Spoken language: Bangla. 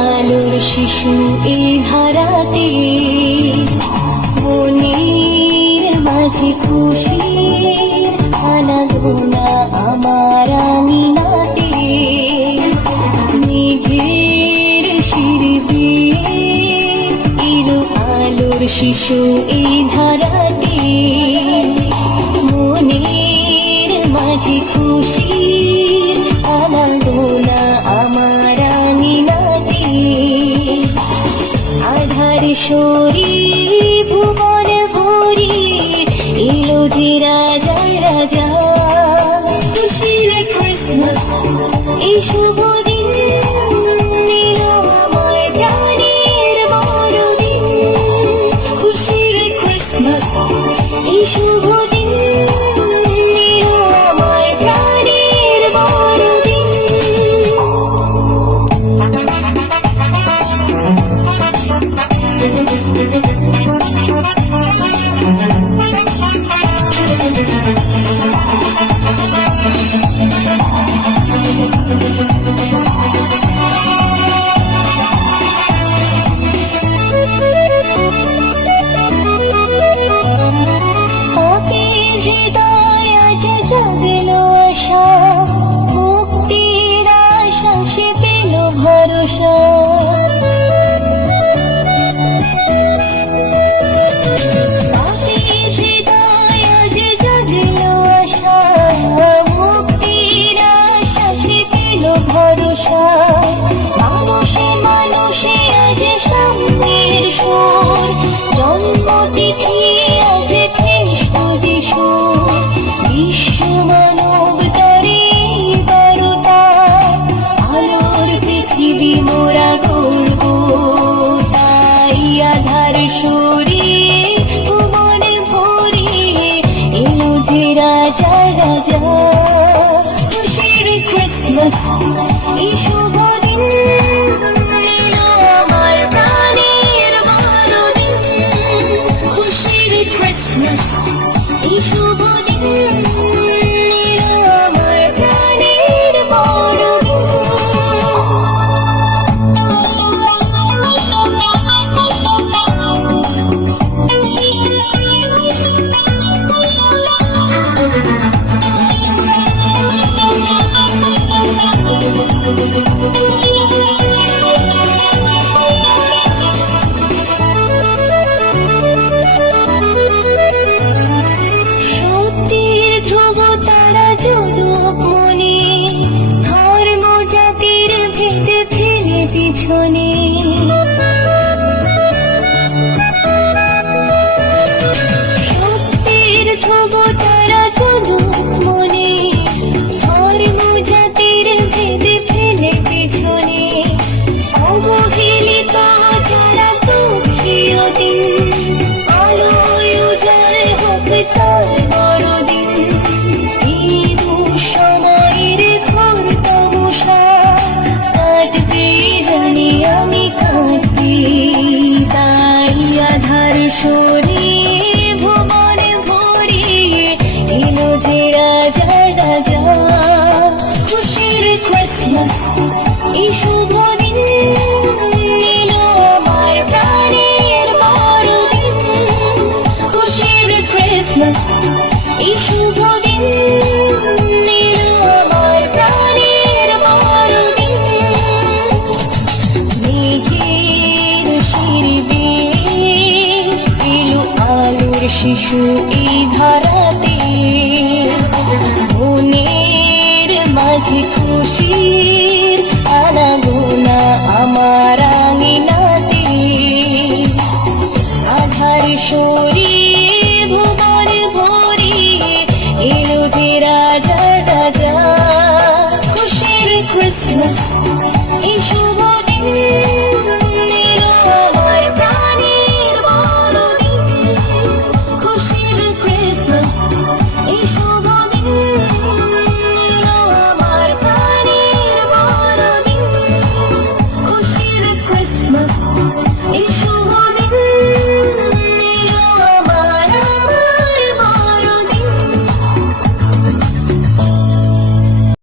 আলোর শিশু এই ধারাতে। বনের মাঝে খুশি আনাগোনা আমার আমি আঙিনাতে। মেঘের শিরবে এলো আলোর শিশু এই ধারাতে। Christmas, পিছনে যিশু এই ধরাতে। মনের মাঝে খুশি।